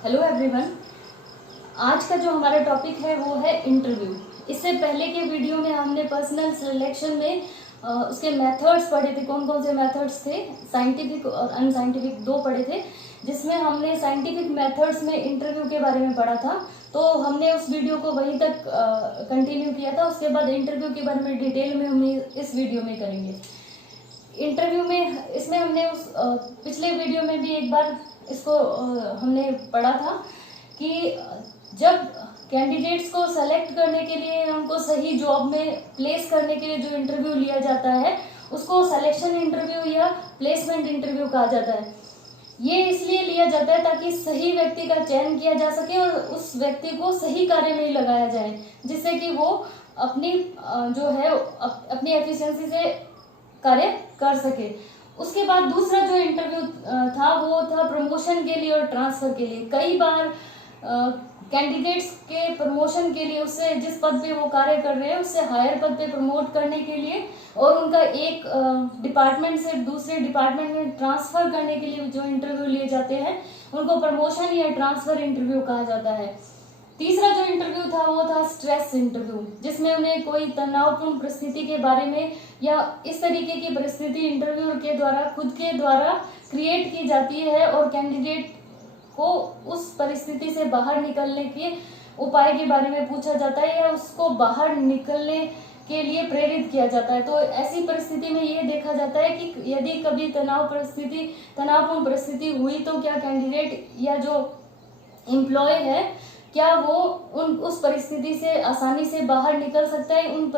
Hello everyone. आज का जो हमारा टॉपिक है वो है इंटरव्यू। इससे पहले के वीडियो में हमने पर्सनल सिलेक्शन में उसके मेथड्स पढ़े थे। कौन कौन से मेथड्स थे, साइंटिफिक और अनसाइंटिफिक, दो पढ़े थे। जिसमें हमने साइंटिफिक मेथड्स में इंटरव्यू के बारे में पढ़ा था, तो हमने उस वीडियो को वहीं तक कंटिन्यू किया था। उसके बाद इंटरव्यू के बारे में डिटेल में हम इस वीडियो में करेंगे। इंटरव्यू में इसमें हमने उस पिछले वीडियो में भी एक बार इसको हमने पढ़ा था कि जब कैंडिडेट्स को सेलेक्ट करने के लिए, उनको सही जॉब में प्लेस करने के लिए जो इंटरव्यू लिया जाता है उसको सिलेक्शन इंटरव्यू या प्लेसमेंट इंटरव्यू कहा जाता है। ये इसलिए लिया जाता है ताकि सही व्यक्ति का चयन किया जा सके और उस व्यक्ति को सही कार्य में लगाया जाए, जिससे कि वो अपनी जो है अपनी एफिशिएंसी से कार्य कर सके। उसके बाद दूसरा जो इंटरव्यू था वो था प्रमोशन के लिए और ट्रांसफर के लिए। कई बार कैंडिडेट्स के प्रमोशन के लिए, उससे जिस पद पे वो कार्य कर रहे हैं उससे हायर पद पे प्रमोट करने के लिए और उनका एक डिपार्टमेंट से दूसरे डिपार्टमेंट में ट्रांसफर करने के लिए जो इंटरव्यू लिए जाते हैं उनको प्रमोशन या ट्रांसफर इंटरव्यू कहा जाता है। तीसरा जो इंटरव्यू था वो था स्ट्रेस इंटरव्यू, जिसमें उन्हें कोई तनावपूर्ण परिस्थिति के बारे में या इस तरीके की परिस्थिति इंटरव्यूअर के द्वारा खुद के द्वारा क्रिएट की जाती है और कैंडिडेट को उस परिस्थिति से बाहर निकलने के उपाय के बारे में पूछा जाता है या उसको बाहर निकलने के लिए प्रेरित किया जाता है। तो ऐसी परिस्थिति में ये देखा जाता है कि यदि कभी तनावपूर्ण परिस्थिति हुई तो क्या कैंडिडेट या जो एम्प्लॉय है क्या वो उस परिस्थिति से आसानी से बाहर निकल सकता है, उन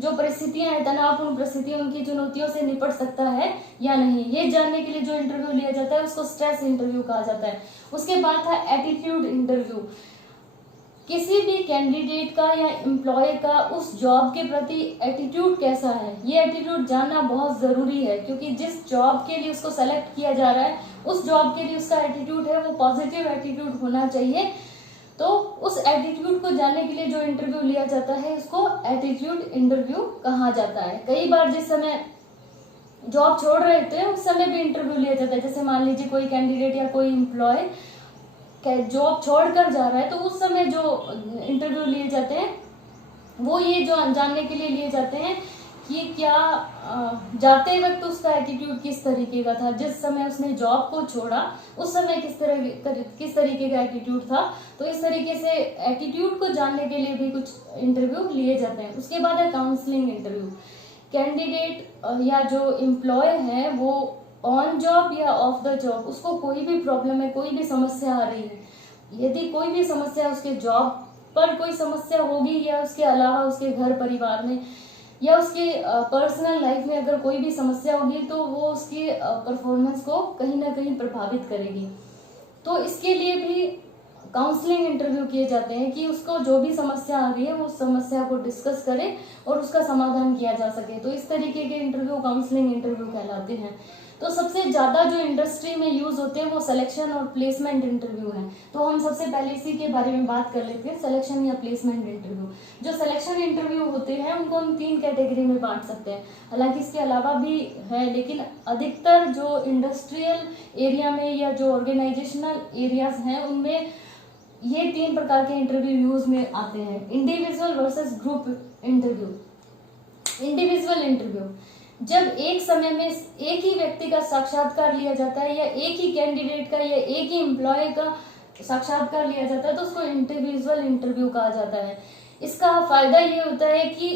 जो परिस्थितियां हैं, तनावपूर्ण परिस्थितियां, उनकी चुनौतियों से निपट सकता है या नहीं। ये जानने के लिए जो इंटरव्यू लिया जाता है उसको स्ट्रेस इंटरव्यू कहा जाता है। उसके बाद था एटीट्यूड इंटरव्यू। किसी भी कैंडिडेट का या एम्प्लॉय का उस जॉब के प्रति एटीट्यूड कैसा है, ये एटीट्यूड जानना बहुत जरूरी है, क्योंकि जिस जॉब के लिए उसको सेलेक्ट किया जा रहा है उस जॉब के लिए उसका एटीट्यूड है वो पॉजिटिव एटीट्यूड होना चाहिए। तो उस एटीट्यूड को जानने के लिए जो इंटरव्यू लिया जाता है उसको एटीट्यूड इंटरव्यू कहा जाता है। कई बार जिस समय जॉब छोड़ रहे थे उस समय भी इंटरव्यू लिया जाता है। जैसे मान लीजिए कोई कैंडिडेट या कोई एम्प्लॉय जॉब छोड़कर जा रहा है तो उस समय जो इंटरव्यू लिए जाते हैं वो ये जो जानने के लिए लिए जाते हैं कि क्या जाते वक्त उसका एटीट्यूड किस तरीके का था, जिस समय उसने जॉब को छोड़ा उस समय किस तरीके का एटीट्यूड था। तो इस तरीके से एटीट्यूड को जानने के लिए भी कुछ इंटरव्यू लिए जाते हैं। उसके बाद है काउंसलिंग इंटरव्यू। कैंडिडेट या जो एम्प्लॉय है वो ऑन जॉब या ऑफ द जॉब उसको कोई भी प्रॉब्लम है, कोई भी समस्या आ रही है, यदि कोई भी समस्या उसके जॉब पर कोई समस्या होगी या उसके अलावा उसके घर परिवार में या उसके पर्सनल लाइफ में अगर कोई भी समस्या होगी तो वो उसकी परफॉर्मेंस को कहीं ना कहीं प्रभावित करेगी। तो इसके लिए भी काउंसलिंग इंटरव्यू किए जाते हैं कि उसको जो भी समस्या आ रही है वो समस्या को डिस्कस करे और उसका समाधान किया जा सके। तो इस तरीके के इंटरव्यू काउंसलिंग इंटरव्यू कहलाते हैं। तो सबसे ज्यादा जो इंडस्ट्री में यूज होते हैं वो सिलेक्शन और प्लेसमेंट इंटरव्यू है। तो हम सबसे पहले इसी के बारे में बात कर लेते हैं, सिलेक्शन या प्लेसमेंट इंटरव्यू। जो सिलेक्शन इंटरव्यू होते हैं उनको हम 3 कैटेगरी में बांट सकते हैं। हालांकि इसके अलावा भी है, लेकिन अधिकतर जो इंडस्ट्रियल एरिया में या जो ऑर्गेनाइजेशनल एरियाज हैं उनमें ये 3 प्रकार के इंटरव्यू यूज में आते हैं। Individual versus group interview. Individual interview जब एक समय में एक ही व्यक्ति का साक्षात्कार लिया जाता है या एक ही कैंडिडेट का या एक ही एम्प्लॉय का साक्षात्कार लिया जाता है तो उसको इंडिविजुअल इंटरव्यू कहा जाता है। इसका फायदा ये होता है कि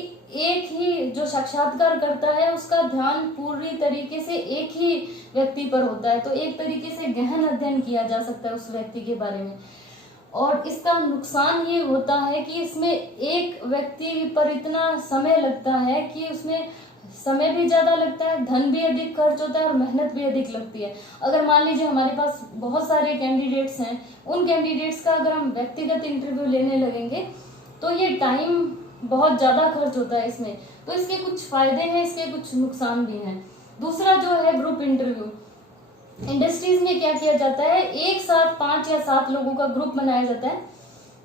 एक ही जो साक्षात्कार करता है उसका ध्यान पूरी तरीके से एक ही व्यक्ति पर होता है, तो एक तरीके से गहन अध्ययन किया जा सकता है उस व्यक्ति के बारे में। और इसका नुकसान ये होता है कि इसमें एक व्यक्ति पर इतना समय लगता है कि उसमें समय भी ज्यादा लगता है, धन भी अधिक खर्च होता है और मेहनत भी अधिक लगती है। अगर मान लीजिए हमारे पास बहुत सारे कैंडिडेट्स हैं, उन कैंडिडेट्स का अगर हम व्यक्तिगत इंटरव्यू लेने लगेंगे तो ये टाइम बहुत ज्यादा खर्च होता है इसमें। तो इसके कुछ फायदे हैं, इसके कुछ नुकसान भी हैं। दूसरा जो है ग्रुप इंटरव्यू। इंडस्ट्रीज में क्या किया जाता है, एक साथ 5 या 7 लोगों का ग्रुप बनाया जाता है।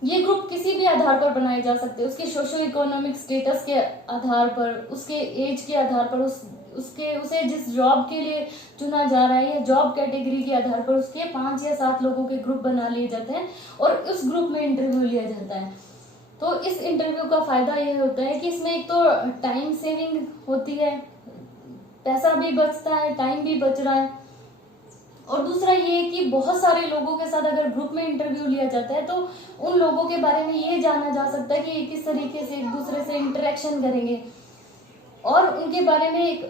ये ग्रुप किसी भी आधार पर बनाए जा सकते हैं, उसके सोशो इकोनॉमिक स्टेटस के आधार पर, उसके एज के आधार पर, उस उसे जिस जॉब के लिए चुना जा रहा है या जॉब कैटेगरी के आधार पर उसके 5 या 7 लोगों के ग्रुप बना लिए जाते हैं और उस ग्रुप में इंटरव्यू लिया जाता है। तो इस इंटरव्यू का फायदा ये होता है कि इसमें एक तो टाइम सेविंग होती है, पैसा भी बचता है, टाइम भी बच रहा है, और दूसरा ये कि बहुत सारे लोगों के साथ अगर ग्रुप में इंटरव्यू लिया जाता है तो उन लोगों के बारे में ये जाना जा सकता है कि किस तरीके से एक दूसरे से इंटरेक्शन करेंगे और उनके बारे में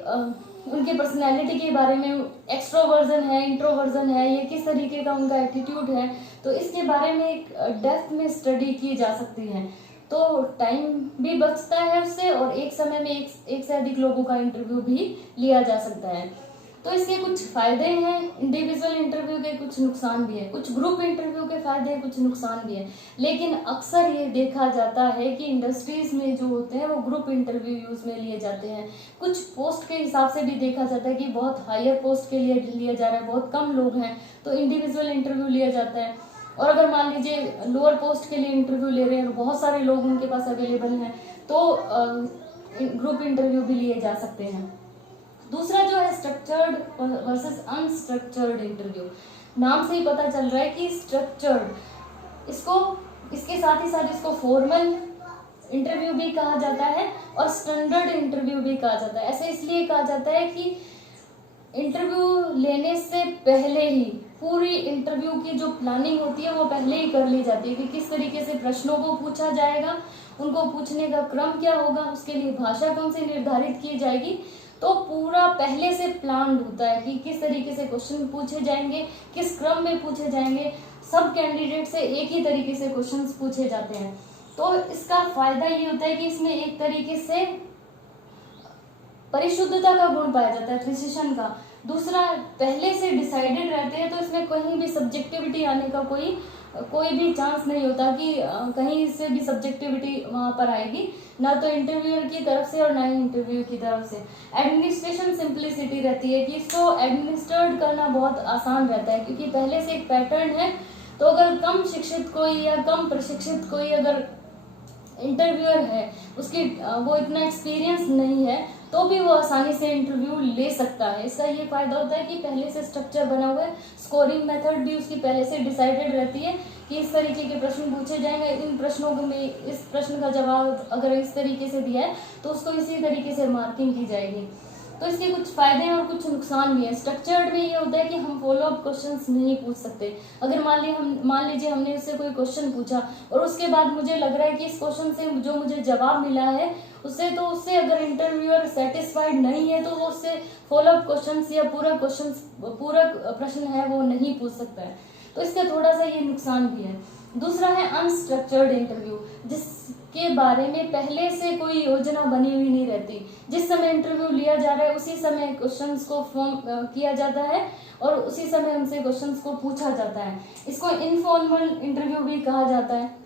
उनके पर्सनैलिटी के बारे में, एक्सट्रोवर्जन है, इंट्रोवर्जन है, ये किस तरीके का उनका एटीट्यूड है, तो इसके बारे में एक डेप्थ में स्टडी की जा सकती है। तो टाइम भी बचता है उससे और एक समय में एक से अधिक लोगों का इंटरव्यू भी लिया जा सकता है। तो इसके कुछ फायदे हैं इंडिविजुअल इंटरव्यू के, कुछ नुकसान भी है। कुछ ग्रुप इंटरव्यू के फायदे हैं, कुछ नुकसान भी है, लेकिन अक्सर ये देखा जाता है कि इंडस्ट्रीज में जो होते हैं वो ग्रुप इंटरव्यू यूज में लिए जाते हैं। कुछ पोस्ट के हिसाब से भी देखा जाता है कि बहुत हायर पोस्ट के लिए लिया जा रहा है, बहुत कम लोग हैं तो इंडिविजुअल इंटरव्यू लिया जाता है। और अगर मान लीजिए लोअर पोस्ट के लिए इंटरव्यू ले रहे हैं, बहुत सारे लोग उनके पास अवेलेबल हैं, तो ग्रुप इंटरव्यू भी लिए जा सकते हैं। दूसरा जो है स्ट्रक्चर्ड वर्सेस अनस्ट्रक्चर्ड इंटरव्यू। नाम से ही पता चल रहा है कि स्ट्रक्चर्ड, इसके साथ ही साथ इसको फॉर्मल इंटरव्यू भी कहा जाता है और स्टैंडर्ड इंटरव्यू भी कहा जाता है। ऐसे इसलिए कहा जाता है कि इंटरव्यू लेने से पहले ही पूरी इंटरव्यू की जो प्लानिंग होती है वो पहले ही कर ली जाती है कि किस तरीके से प्रश्नों को पूछा जाएगा, उनको पूछने का क्रम क्या होगा, उसके लिए भाषा कौन सी निर्धारित की जाएगी। तो पूरा पहले से प्लान होता है कि किस तरीके से क्वेश्चन पूछे जाएंगे, किस क्रम में पूछे जाएंगे। सब कैंडिडेट से एक ही तरीके से क्वेश्चंस पूछे जाते हैं। तो इसका फायदा ये होता है कि इसमें एक तरीके से परिशुद्धता का गुण पाया जाता है, प्रिसिशन का। दूसरा, पहले से डिसाइडेड रहते हैं तो इसमें कहीं भी सब्जेक्टिविटी आने का कोई भी चांस नहीं होता कि कहीं से भी सब्जेक्टिविटी वहां पर आएगी, ना तो इंटरव्यूअर की तरफ से और ना ही इंटरव्यू की तरफ से। एडमिनिस्ट्रेशन सिंप्लिसिटी रहती है कि इसको एडमिनिस्ट्रेट करना बहुत आसान रहता है क्योंकि पहले से एक पैटर्न है। तो अगर कम शिक्षित कोई या कम प्रशिक्षित कोई अगर इंटरव्यूअर है, उसकी वो इतना एक्सपीरियंस नहीं है, तो भी वो आसानी से इंटरव्यू ले सकता है। इसका ये फायदा होता है कि पहले से स्ट्रक्चर बना हुआ है, स्कोरिंग मेथड भी उसकी पहले से डिसाइडेड रहती है कि इस तरीके के प्रश्न पूछे जाएंगे, इन प्रश्नों में इस प्रश्न का जवाब अगर इस तरीके से दिया है तो उसको इसी तरीके से मार्किंग की जाएगी। तो इसके कुछ फायदे हैं और कुछ नुकसान भी हैं। स्ट्रक्चर्ड में ये होता है कि हम फॉलो अप क्वेश्चंस नहीं पूछ सकते। अगर मान लीजिए हमने उससे कोई क्वेश्चन पूछा और उसके बाद मुझे लग रहा है कि इस क्वेश्चन से जो मुझे जवाब मिला है उससे अगर इंटरव्यूअर सेटिस्फाइड नहीं है तो वो उससे फॉलो अप क्वेश्चंस या पूरा प्रश्न है वो नहीं पूछ सकता है। तो इसका थोड़ा सा ये नुकसान भी है। दूसरा है अनस्ट्रक्चर्ड इंटरव्यू, जिसके बारे में पहले से कोई योजना बनी हुई नहीं रहती। जिस समय इंटरव्यू लिया जा रहा है उसी समय क्वेश्चंस को फॉर्म किया जाता है और उसी समय उनसे क्वेश्चंस को पूछा जाता है। इसको इनफॉर्मल इंटरव्यू भी कहा जाता है।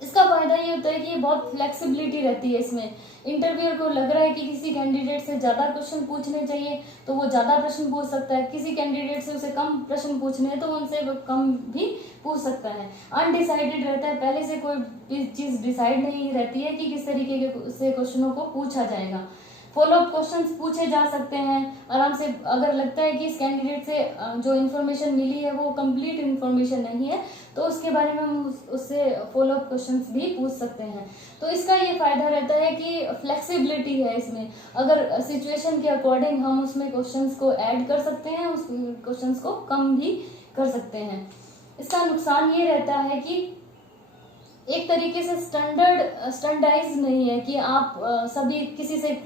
इसका फायदा ये होता है कि ये बहुत फ्लेक्सिबिलिटी रहती है। इसमें इंटरव्यूअर को लग रहा है कि किसी कैंडिडेट से ज्यादा क्वेश्चन पूछने चाहिए तो वो ज्यादा प्रश्न पूछ सकता है, किसी कैंडिडेट से उसे कम प्रश्न पूछने हैं तो उनसे वो कम भी पूछ सकता है। अनडिसाइडेड रहता है, पहले से कोई भी चीज डिसाइड नहीं रहती है कि किस तरीके से क्वेश्चनों को पूछा जाएगा। फॉलो अप क्वेश्चंस पूछे जा सकते हैं आराम से। अगर लगता है कि इस कैंडिडेट से जो इन्फॉर्मेशन मिली है वो कंप्लीट इन्फॉर्मेशन नहीं है तो उसके बारे में हम उससे फॉलो अप क्वेश्चंस भी पूछ सकते हैं। तो इसका ये फायदा रहता है कि फ्लेक्सिबिलिटी है इसमें। अगर सिचुएशन के अकॉर्डिंग हम उसमें क्वेश्चंस को ऐड कर सकते हैं, उस क्वेश्चंस को कम भी कर सकते हैं। इसका नुकसान ये रहता है कि एक तरीके से स्टैंडर्डाइज नहीं है कि आप सभी किसी से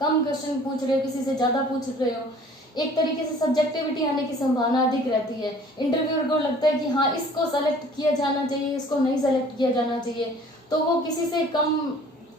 कम क्वेश्चन पूछ रहे हो, किसी से ज्यादा पूछ रहे हो। एक तरीके से सब्जेक्टिविटी आने की संभावना अधिक रहती है। इंटरव्यूअर को लगता है कि हाँ इसको सेलेक्ट किया जाना चाहिए, इसको नहीं सेलेक्ट किया जाना चाहिए, तो वो किसी से कम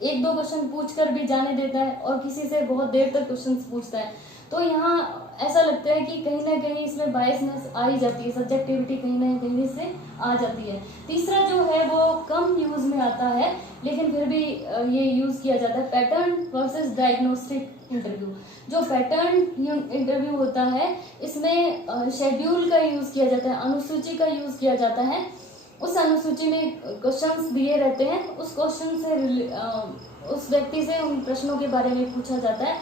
1-2 क्वेश्चन पूछकर भी जाने देता है और किसी से बहुत देर तक क्वेश्चन पूछता है। तो यहाँ ऐसा लगता है कि कहीं ना कहीं इसमें बायसनेस आ ही जाती है, सब्जेक्टिविटी कहीं ना कहीं से आ जाती है। तीसरा जो है वो कम यूज में आता है लेकिन फिर भी ये यूज किया जाता है, पैटर्न वर्सेस डायग्नोस्टिक इंटरव्यू। जो पैटर्न इंटरव्यू होता है इसमें शेड्यूल का यूज किया जाता है, अनुसूची का यूज किया जाता है। उस अनुसूची में क्वेश्चंस दिए रहते हैं, उस क्वेश्चन से उस व्यक्ति से उन प्रश्नों के बारे में पूछा जाता है।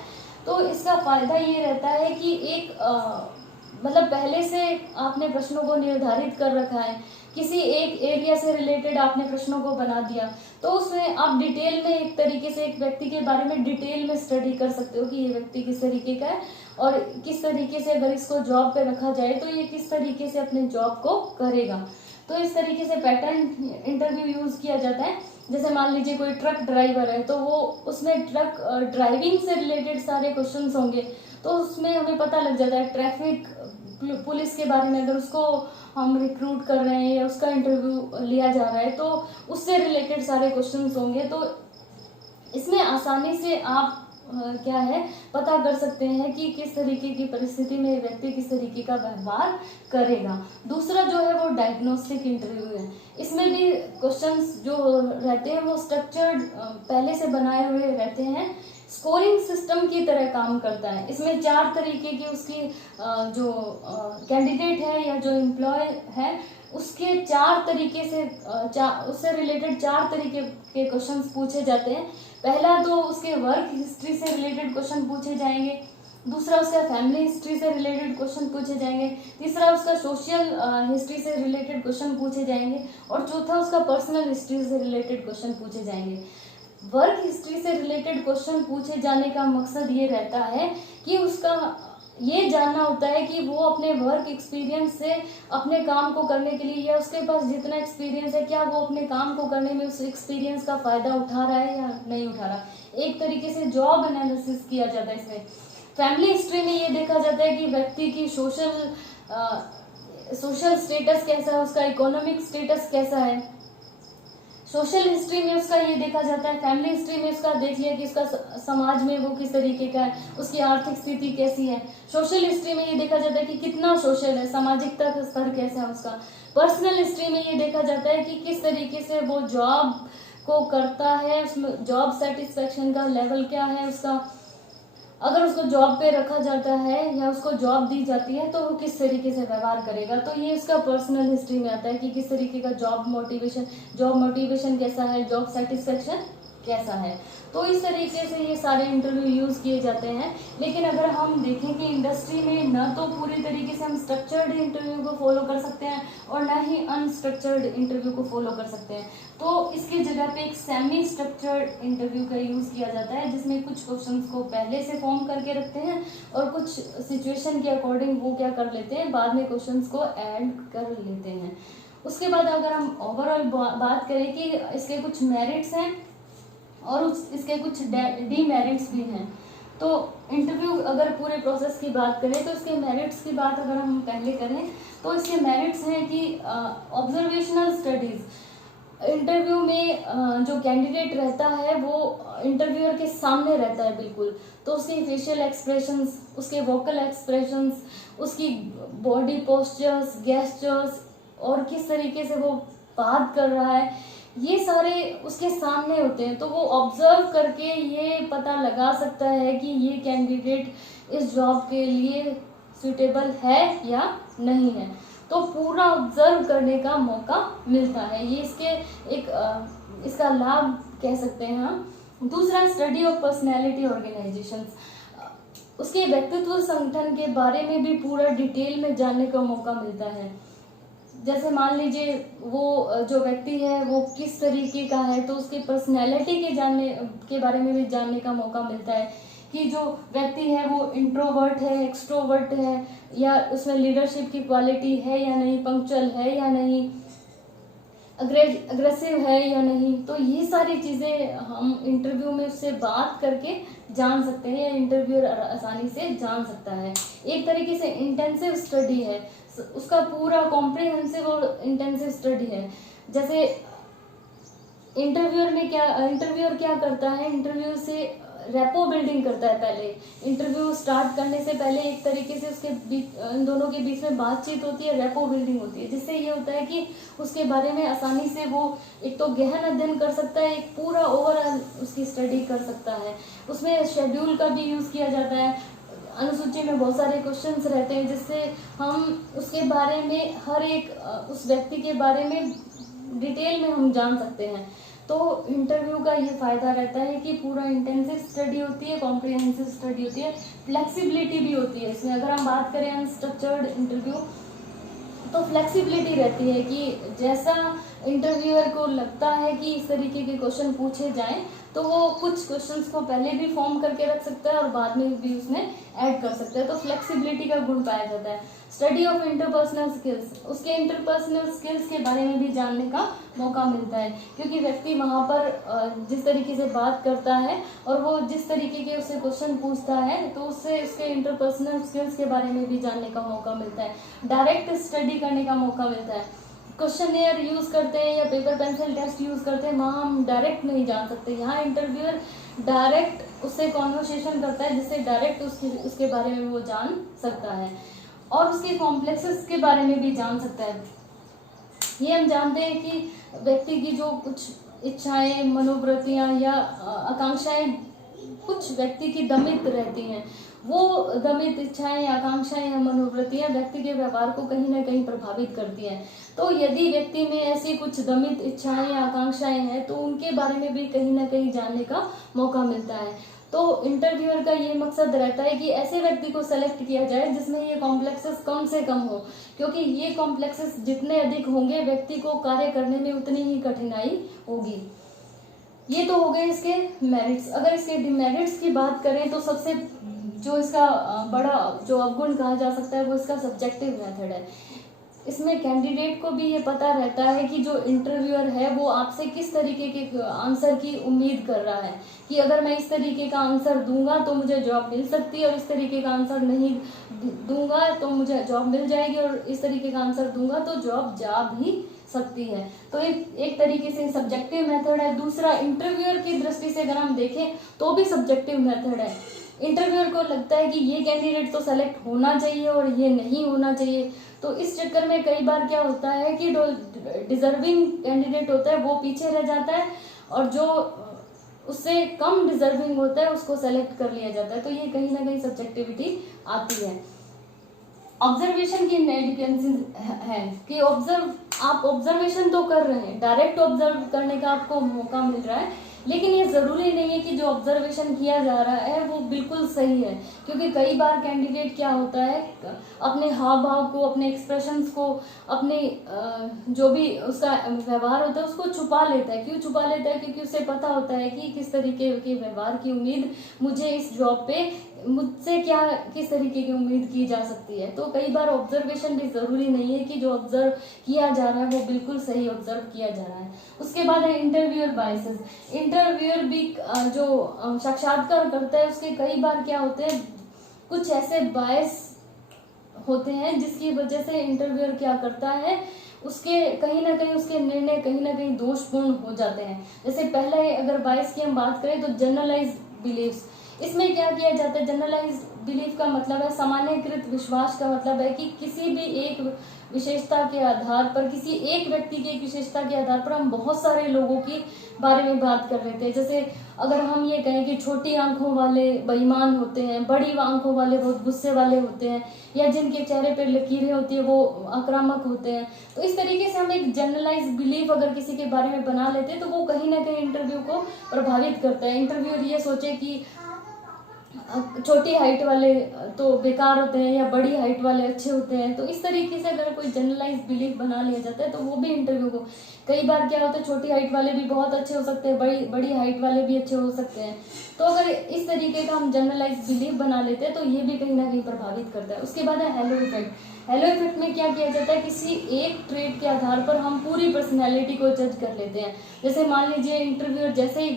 तो इसका फायदा ये रहता है कि एक मतलब पहले से आपने प्रश्नों को निर्धारित कर रखा है, किसी एक एरिया से रिलेटेड आपने प्रश्नों को बना दिया, तो उसमें आप डिटेल में एक तरीके से एक व्यक्ति के बारे में डिटेल में स्टडी कर सकते हो कि ये व्यक्ति किस तरीके का है और किस तरीके से अगर इसको जॉब पे रखा जाए तो ये किस तरीके से अपने जॉब को करेगा। तो इस तरीके से पैटर्न इंटरव्यू यूज किया जाता है। जैसे मान लीजिए कोई ट्रक ड्राइवर है तो वो उसमें ट्रक ड्राइविंग से रिलेटेड सारे क्वेश्चंस होंगे, तो उसमें हमें पता लग जाता है। ट्रैफिक पुलिस के बारे में अगर उसको हम रिक्रूट कर रहे हैं या उसका इंटरव्यू लिया जा रहा है तो उससे रिलेटेड सारे क्वेश्चंस होंगे। तो इसमें आसानी से आप क्या है पता कर सकते हैं कि किस तरीके की परिस्थिति में व्यक्ति किस तरीके का व्यवहार करेगा। दूसरा जो है वो डायग्नोस्टिक इंटरव्यू है। इसमें भी क्वेश्चंस जो रहते हैं वो स्ट्रक्चर्ड पहले से बनाए हुए रहते हैं, स्कोरिंग सिस्टम की तरह काम करता है। इसमें 4 तरीके की उसकी जो कैंडिडेट है या जो एम्प्लॉय है उसके 4 तरीके से उससे रिलेटेड 4 तरीके के क्वेश्चंस पूछे जाते हैं। पहला तो उसके वर्क हिस्ट्री से रिलेटेड क्वेश्चन पूछे जाएंगे, दूसरा उसका फैमिली हिस्ट्री से रिलेटेड क्वेश्चन पूछे जाएंगे, तीसरा उसका सोशल हिस्ट्री से रिलेटेड क्वेश्चन पूछे जाएंगे और चौथा उसका पर्सनल हिस्ट्री से रिलेटेड क्वेश्चन पूछे जाएंगे। वर्क हिस्ट्री से रिलेटेड क्वेश्चन पूछे जाने का मकसद ये रहता है कि उसका ये जानना होता है कि वो अपने वर्क एक्सपीरियंस से अपने काम को करने के लिए या उसके पास जितना एक्सपीरियंस है क्या वो अपने काम को करने में उस एक्सपीरियंस का फायदा उठा रहा है या नहीं उठा रहा। एक तरीके से जॉब एनालिसिस किया जाता है इसमें। फैमिली हिस्ट्री में ये देखा जाता है कि व्यक्ति की सोशल स्टेटस कैसा है, उसका इकोनॉमिक स्टेटस कैसा है। सोशल हिस्ट्री में उसका ये देखा जाता है, फैमिली हिस्ट्री में उसका देख लिया कि उसका समाज में वो किस तरीके का है, उसकी आर्थिक स्थिति कैसी है। सोशल हिस्ट्री में ये देखा जाता है कि कितना सोशल है, सामाजिकता का स्तर कैसा है उसका। पर्सनल हिस्ट्री में ये देखा जाता है कि किस तरीके से वो जॉब को करता है, उसमें जॉब सेटिस्फेक्शन का लेवल क्या है उसका, अगर उसको जॉब पे रखा जाता है या उसको जॉब दी जाती है तो वो किस तरीके से व्यवहार करेगा। तो ये इसका पर्सनल हिस्ट्री में आता है कि किस तरीके का जॉब मोटिवेशन कैसा है, जॉब सेटिस्फेक्शन कैसा है। तो इस तरीके से ये सारे इंटरव्यू यूज किए जाते हैं। लेकिन अगर हम देखें कि इंडस्ट्री में न तो पूरी तरीके से हम स्ट्रक्चर्ड इंटरव्यू को फॉलो कर सकते हैं और न ही अनस्ट्रक्चर्ड इंटरव्यू को फॉलो कर सकते हैं, तो इसकी जगह पे एक सेमी स्ट्रक्चर्ड इंटरव्यू का यूज किया जाता है जिसमें कुछ क्वेश्चंस को पहले से फॉर्म करके रखते हैं और कुछ सिचुएशन के अकॉर्डिंग वो क्या कर लेते हैं, बाद में क्वेश्चंस को ऐड कर लेते हैं। उसके बाद अगर हम ओवरऑल बात करें कि इसके कुछ मेरिट्स हैं और इसके कुछ डीमेरिट्स भी हैं, तो इंटरव्यू अगर पूरे प्रोसेस की बात करें तो इसके मेरिट्स की बात अगर हम पहले करें तो इसके मेरिट्स हैं कि ऑब्जर्वेशनल स्टडीज। इंटरव्यू में जो कैंडिडेट रहता है वो इंटरव्यूअर के सामने रहता है बिल्कुल, तो उसके फेशियल एक्सप्रेशंस, उसके वोकल एक्सप्रेशंस, उसकी बॉडी पोस्चर्स, गेस्चर्स और किस तरीके से वो बात कर रहा है, ये सारे उसके सामने होते हैं। तो वो ऑब्जर्व करके ये पता लगा सकता है कि ये कैंडिडेट इस जॉब के लिए सुटेबल है या नहीं है। तो पूरा ऑब्जर्व करने का मौका मिलता है, ये इसका लाभ कह सकते हैं हम। दूसरा, स्टडी ऑफ पर्सनैलिटी ऑर्गेनाइजेशंस, उसके व्यक्तित्व संगठन के बारे में भी पूरा डिटेल में जानने का मौका मिलता है। जैसे मान लीजिए वो जो व्यक्ति है वो किस तरीके का है, तो उसकी पर्सनैलिटी के बारे में भी जानने का मौका मिलता है कि जो व्यक्ति है वो इंट्रोवर्ट है, एक्सट्रोवर्ट है, या उसमें लीडरशिप की क्वालिटी है या नहीं, पंक्चुअल है या नहीं, अग्रेसिव है या नहीं। तो ये सारी चीज़ें हम इंटरव्यू में उससे बात करके जान सकते हैं या इंटरव्यूअर आसानी से जान सकता है। एक तरीके से इंटेंसिव स्टडी है, उसका पूरा कॉम्प्रिहेंसिव और इंटेंसिव स्टडी है। जैसे इंटरव्यूअर क्या करता है, इंटरव्यू से रेपो बिल्डिंग करता है। पहले इंटरव्यू स्टार्ट करने से पहले एक तरीके से उसके इन दोनों के बीच में बातचीत होती है, रेपो बिल्डिंग होती है, जिससे ये होता है कि उसके बारे में आसानी से वो एक तो गहन अध्ययन कर सकता है, एक पूरा ओवरऑल उसकी स्टडी कर सकता है। उसमें शेड्यूल का भी यूज़ किया जाता है, अनुसूची में बहुत सारे क्वेश्चंस रहते हैं जिससे हम उसके बारे में हर एक उस व्यक्ति के बारे में डिटेल में हम जान सकते हैं। तो इंटरव्यू का ये फायदा रहता है कि पूरा इंटेंसिव स्टडी होती है, कॉम्प्रिहेंसिव स्टडी होती है, फ्लेक्सिबिलिटी भी होती है इसमें। अगर हम बात करें अनस्ट्रक्चर्ड इंटरव्यू, तो फ्लेक्सिबिलिटी रहती है कि जैसा इंटरव्यूअर को लगता है कि इस तरीके के क्वेश्चन पूछे जाएं, तो वो कुछ क्वेश्चंस को पहले भी फॉर्म करके रख सकता है और बाद में भी उसमें ऐड कर सकता है। तो फ्लेक्सिबिलिटी का गुण पाया जाता है। स्टडी ऑफ इंटरपर्सनल स्किल्स, उसके इंटरपर्सनल स्किल्स के बारे में भी जानने का मौका मिलता है, क्योंकि व्यक्ति वहाँ पर जिस तरीके से बात करता है और वो जिस तरीके के उससे क्वेश्चन पूछता है, तो उससे उसके इंटरपर्सनल स्किल्स के बारे में भी जानने का मौका मिलता है। डायरेक्ट स्टडी करने का मौका मिलता है। क्वेश्चनएयर यूज करते हैं या पेपर पेंसिल टेस्ट यूज करते हैं, वहाँ हम डायरेक्ट नहीं जान सकते। यहाँ इंटरव्यूअर डायरेक्ट उससे कॉन्वर्सेशन करता है, जिससे डायरेक्ट उसके बारे में वो जान सकता है और उसके कॉम्प्लेक्सेस के बारे में भी जान सकता है। ये हम जानते हैं कि व्यक्ति की जो कुछ इच्छाएं, मनोवृत्तियां या आकांक्षाएं कुछ व्यक्ति की दमित रहती हैं, वो दमित इच्छाएं, आकांक्षाएं या मनोवृत्तियां व्यक्ति के व्यवहार को कहीं ना कहीं प्रभावित करती हैं। तो यदि व्यक्ति में ऐसी कुछ दमित इच्छाएं या आकांक्षाएं हैं, तो उनके बारे में भी कहीं ना कहीं जानने का मौका मिलता है। तो इंटरव्यूअर का ये मकसद रहता है कि ऐसे व्यक्ति को सेलेक्ट किया जाए जिसमें ये कॉम्प्लेक्सेस कम से कम हो, क्योंकि ये कॉम्प्लेक्सेस जितने अधिक होंगे व्यक्ति को कार्य करने में उतनी ही कठिनाई होगी। ये तो हो गए इसके मेरिट्स। अगर इसके डिमेरिट्स की बात करें तो सबसे जो इसका बड़ा जो अवगुण कहा जा सकता है वो इसका सब्जेक्टिव मेथड है। इसमें कैंडिडेट को भी ये पता रहता है कि जो इंटरव्यूअर है वो आपसे किस तरीके के आंसर की उम्मीद कर रहा है, कि अगर मैं इस तरीके का आंसर दूंगा तो मुझे जॉब मिल सकती है और इस तरीके का आंसर नहीं दूंगा तो मुझे जॉब मिल जाएगी और इस तरीके का आंसर दूंगा तो जॉब जा भी सकती है। तो एक तरीके से सब्जेक्टिव मेथड है। दूसरा, इंटरव्यूअर की दृष्टि से अगर हम देखें तो भी सब्जेक्टिव मेथड है। इंटरव्यूअर को लगता है कि ये कैंडिडेट तो सेलेक्ट होना चाहिए और ये नहीं होना चाहिए, तो इस चक्कर में कई बार क्या होता है कि जो डिजर्विंग कैंडिडेट होता है वो पीछे रह जाता है और जो उससे कम डिजर्विंग होता है उसको सेलेक्ट कर लिया जाता है। तो ये कहीं ना कहीं सब्जेक्टिविटी आती है। ऑब्जर्वेशन की डिपेंडेंसी है कि आप ऑब्जर्वेशन तो कर रहे हैं, डायरेक्ट ऑब्जर्व करने का आपको मौका मिल रहा है, लेकिन ये जरूरी नहीं है कि जो ऑब्जर्वेशन किया जा रहा है वो बिल्कुल सही है, क्योंकि कई बार कैंडिडेट क्या होता है अपने हाव भाव को, अपने एक्सप्रेशंस को, अपने जो भी उसका व्यवहार होता है उसको छुपा लेता है। क्यों छुपा लेता है? क्योंकि उसे पता होता है कि किस तरीके के व्यवहार की उम्मीद मुझे इस जॉब पे मुझसे किस तरीके की उम्मीद की जा सकती है। तो कई बार ऑब्जर्वेशन भी जरूरी नहीं है कि जो ऑब्जर्व किया जा रहा है वो बिल्कुल सही ऑब्जर्व किया जा रहा है। उसके बाद है इंटरव्यूअर बायसेस। इंटरव्यूअर भी जो साक्षात्कार करता है उसके कई बार क्या होते हैं, कुछ ऐसे बायस होते हैं जिसकी वजह से इंटरव्यूअर क्या करता है, उसके कहीं ना कहीं उसके निर्णय कहीं ना कहीं दोषपूर्ण हो जाते हैं। जैसे पहले अगर बायस की हम बात करें तो जनरलाइज बिलीव्स, इसमें क्या किया जाता है, जनरलाइज बिलीफ का मतलब है सामान्यकृत विश्वास का मतलब है कि किसी भी एक विशेषता के आधार पर, किसी एक व्यक्ति की एक विशेषता के आधार पर हम बहुत सारे लोगों के बारे में बात कर लेते हैं। जैसे अगर हम ये कहें कि छोटी आंखों वाले बेईमान होते हैं, बड़ी आंखों वाले बहुत गुस्से वाले होते हैं, या जिनके चेहरे पर लकीरें होती है वो आक्रामक होते हैं, तो इस तरीके से हम एक जनरलाइज बिलीफ अगर किसी के बारे में बना लेते हैं तो वो कहीं ना कहीं इंटरव्यू को प्रभावित करता है। इंटरव्यूअर ये सोचे कि छोटी हाइट वाले तो बेकार होते हैं या बड़ी हाइट वाले अच्छे होते हैं, तो इस तरीके से अगर कोई जनरलाइज बिलीफ बना लिया जाता है तो वो भी इंटरव्यू को, कई बार क्या होता है छोटी हाइट वाले भी बहुत अच्छे हो सकते हैं, बड़ी हाइट वाले भी अच्छे हो सकते हैं। तो अगर इस तरीके का हम जनरलाइज बिलीफ बना लेते हैं तो ये भी कहीं ना कहीं प्रभावित करता है। उसके बाद है हेलो इफेक्ट। हेलो इफेक्ट में क्या किया जाता है, किसी एक ट्रेट के आधार पर हम पूरी पर्सनैलिटी को जज कर लेते हैं। जैसे मान लीजिए इंटरव्यूअर जैसे ही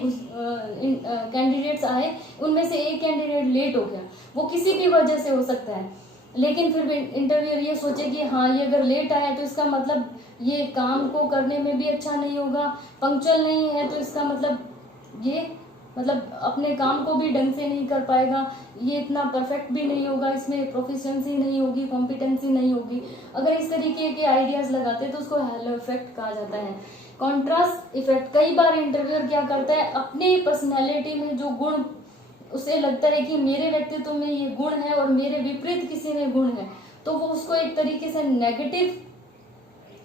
कैंडिडेट्स आए, उनमें से एक कैंडिडेट लेट हो गया, वो किसी भी वजह से हो सकता है, लेकिन फिर भी इंटरव्यूअर ये सोचे कि हाँ ये अगर लेट आया तो इसका मतलब ये काम को करने में भी अच्छा नहीं होगा, पंक्चुअल नहीं है तो इसका मतलब अपने काम को भी ढंग से नहीं कर पाएगा, ये इतना परफेक्ट भी नहीं होगा, इसमें प्रोफिशिएंसी नहीं होगी, कॉम्पिटेंसी नहीं होगी। अगर इस तरीके के आइडियाज लगाते हैं तो उसको हेलो इफेक्ट कहा जाता है। कॉन्ट्रास्ट इफेक्ट, कई बार इंटरव्यूअर क्या करता है, अपनी पर्सनैलिटी में जो गुण उसे लगता है कि मेरे व्यक्तित्व में ये गुण है और मेरे विपरीत किसी में गुण है, तो वो उसको एक तरीके से नेगेटिव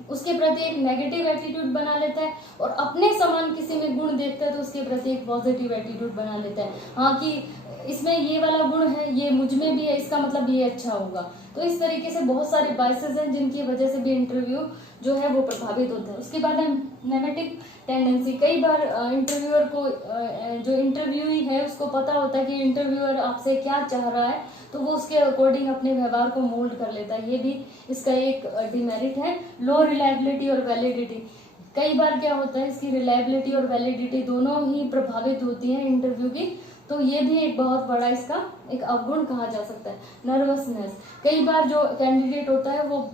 उसके प्रति एक नेगेटिव एटीट्यूड बना लेता है, और अपने समान किसी में गुण देखता है तो उसके प्रति एक पॉजिटिव एटीट्यूड बना लेता है। हाँ कि इसमें ये वाला गुण है, ये मुझ में भी है, इसका मतलब ये अच्छा होगा। तो इस तरीके से बहुत सारे बाइसेस हैं जिनकी वजह से भी इंटरव्यू जो है वो प्रभावित होता है। उसके बाद है नेगेटिव टेंडेंसी। कई बार इंटरव्यूअर को जो इंटरव्यूई है उसको पता होता है कि इंटरव्यूअर आपसे क्या चाह रहा है, तो वो उसके अकॉर्डिंग अपने व्यवहार को मोल्ड कर लेता है। ये भी इसका एक डिमेरिट है। लो रिलायबिलिटी और वैलिडिटी। कई बार क्या होता है, इसकी रिलायबिलिटी और वैलिडिटी दोनों ही प्रभावित होती है इंटरव्यू की, तो ये भी एक बहुत बड़ा इसका एक अवगुण कहा जा सकता है। नर्वसनेस। कई बार जो कैंडिडेट होता है वो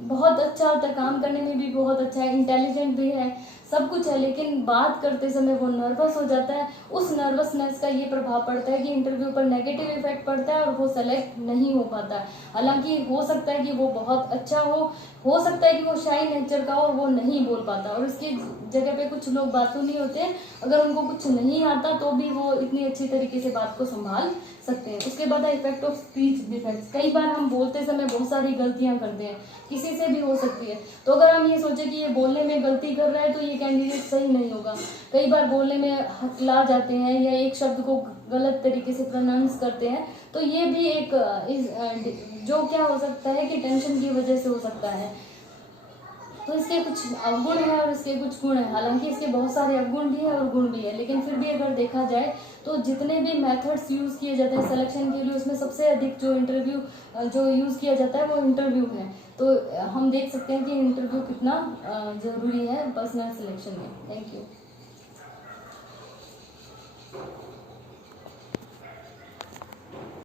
बहुत अच्छा होता है, काम करने में भी बहुत अच्छा है, इंटेलिजेंट भी है, सब कुछ है, लेकिन बात करते समय वो नर्वस हो जाता है। उस नर्वसनेस का ये प्रभाव पड़ता है कि इंटरव्यू पर नेगेटिव इफेक्ट पड़ता है और वो सेलेक्ट नहीं हो पाता है। हालांकि हो सकता है कि वो बहुत अच्छा हो सकता है कि वो शाई नेचर का हो और वो नहीं बोल पाता, और उसकी जगह पे कुछ लोग बातूनी होते हैं, अगर उनको कुछ नहीं आता तो भी वो इतनी अच्छी तरीके से बात को संभाल सकते हैं। उसके बाद है इफेक्ट ऑफ स्पीच डिफेक्ट्स। कई बार हम बोलते समय बहुत सारी गलतियां करते हैं, किसी से भी हो सकती है, तो अगर हम ये सोचे कि ये बोलने में गलती कर रहा है तो ये कैंडिडेट सही नहीं होगा। कई बार बोलने में हकला जाते हैं या एक शब्द को गलत तरीके से प्रोनाउंस करते हैं, तो ये भी एक जो क्या हो सकता है कि टेंशन की वजह से हो सकता है। तो इसके कुछ अवगुण है और इसके कुछ गुण है। हालांकि इसके बहुत सारे अवगुण भी है और गुण भी है, लेकिन फिर भी अगर देखा जाए तो जितने भी मेथड्स यूज किए जाते हैं सिलेक्शन के लिए, उसमें सबसे अधिक जो इंटरव्यू जो यूज किया जाता है वो इंटरव्यू है। तो हम देख सकते हैं कि इंटरव्यू कितना जरूरी है पर्सनल सिलेक्शन में। Thank you.